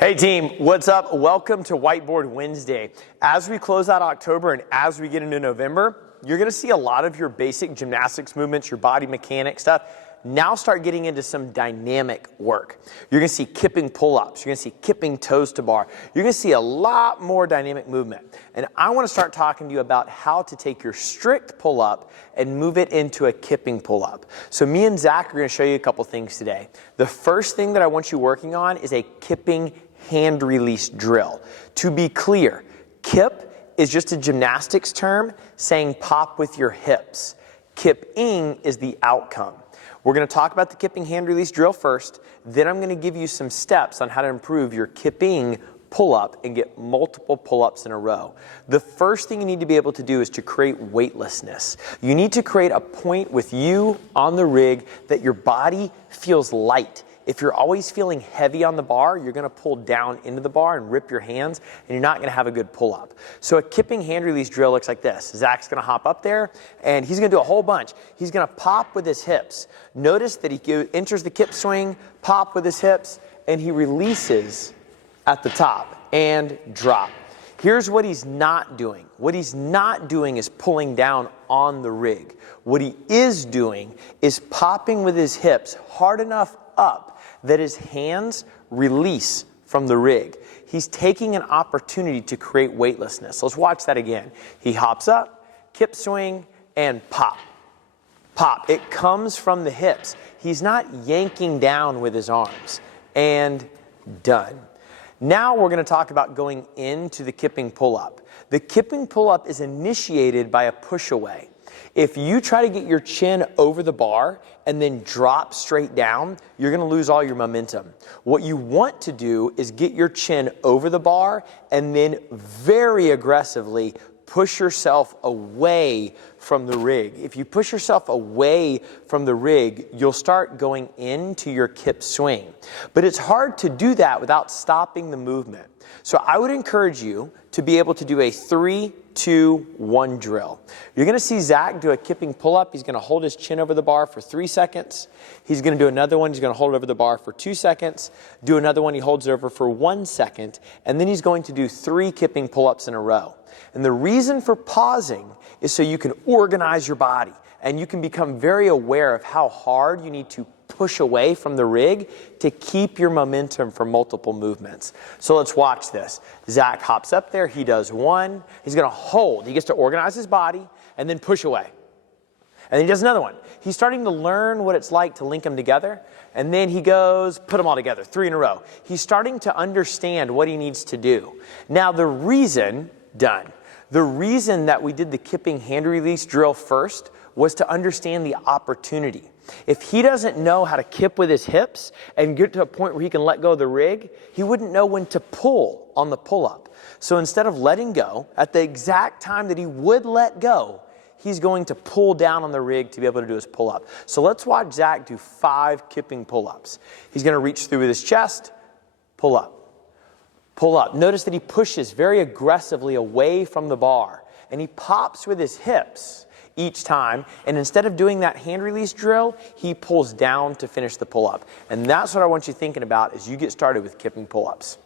Hey team, what's up? Welcome to Whiteboard Wednesday. As we close out October and as we get into November, you're gonna see a lot of your basic gymnastics movements, your body mechanic stuff, now start getting into some dynamic work. You're gonna see kipping pull-ups, you're gonna see kipping toes to bar, you're gonna see a lot more dynamic movement. And I wanna start talking to you about how to take your strict pull-up and move it into a kipping pull-up. So me and Zach are gonna show you a couple things today. The first thing that I want you working on is a kipping hand release drill. To be clear, kip is just a gymnastics term saying pop with your hips. Kipping is the outcome. We're going to talk about the kipping hand release drill first, then I'm going to give you some steps on how to improve your kipping pull-up and get multiple pull-ups in a row. The first thing you need to be able to do is to create weightlessness. You need to create a point with you on the rig that your body feels light. If you're always feeling heavy on the bar, you're going to pull down into the bar and rip your hands, and you're not going to have a good pull-up. So a kipping hand release drill looks like this. Zach's going to hop up there, and he's going to do a whole bunch. He's going to pop with his hips. Notice that he enters the kip swing, pop with his hips, and he releases at the top and drop. Here's what he's not doing. What he's not doing is pulling down on the rig. What he is doing is popping with his hips hard enough up that his hands release from the rig. He's taking an opportunity to create weightlessness. Let's watch that again. He hops up, kip swing, and pop. Pop. It comes from the hips. He's not yanking down with his arms. And done. Now we're going to talk about going into the kipping pull-up. The kipping pull-up is initiated by a push-away. If you try to get your chin over the bar and then drop straight down, you're going to lose all your momentum. What you want to do is get your chin over the bar and then very aggressively push yourself away from the rig. If you push yourself away from the rig, you'll start going into your kip swing. But it's hard to do that without stopping the movement. So I would encourage you to be able to do a 3, 2, 1 drill. You're going to see Zach do a kipping pull-up. He's going to hold his chin over the bar for 3 seconds. He's going to do another one. He's going to hold it over the bar for 2 seconds. Do another one. He holds it over for 1 second. And then he's going to do 3 kipping pull-ups in a row. And the reason for pausing is so you can organize your body and you can become very aware of how hard you need to push away from the rig to keep your momentum for multiple movements. So let's watch this. Zach hops up there. He does 1. He's going to hold. He gets to organize his body and then push away. And then he does another one. He's starting to learn what it's like to link them together. And then he goes, put them all together, 3 in a row. He's starting to understand what he needs to do. Now the reason that we did the kipping hand release drill first was to understand the opportunity. If he doesn't know how to kip with his hips and get to a point where he can let go of the rig, he wouldn't know when to pull on the pull-up. So instead of letting go, at the exact time that he would let go, he's going to pull down on the rig to be able to do his pull-up. So let's watch Zach do 5 kipping pull-ups. He's going to reach through with his chest, pull up. Pull up. Notice that he pushes very aggressively away from the bar, and he pops with his hips each time, and instead of doing that hand release drill, he pulls down to finish the pull-up. And that's what I want you thinking about as you get started with kipping pull-ups.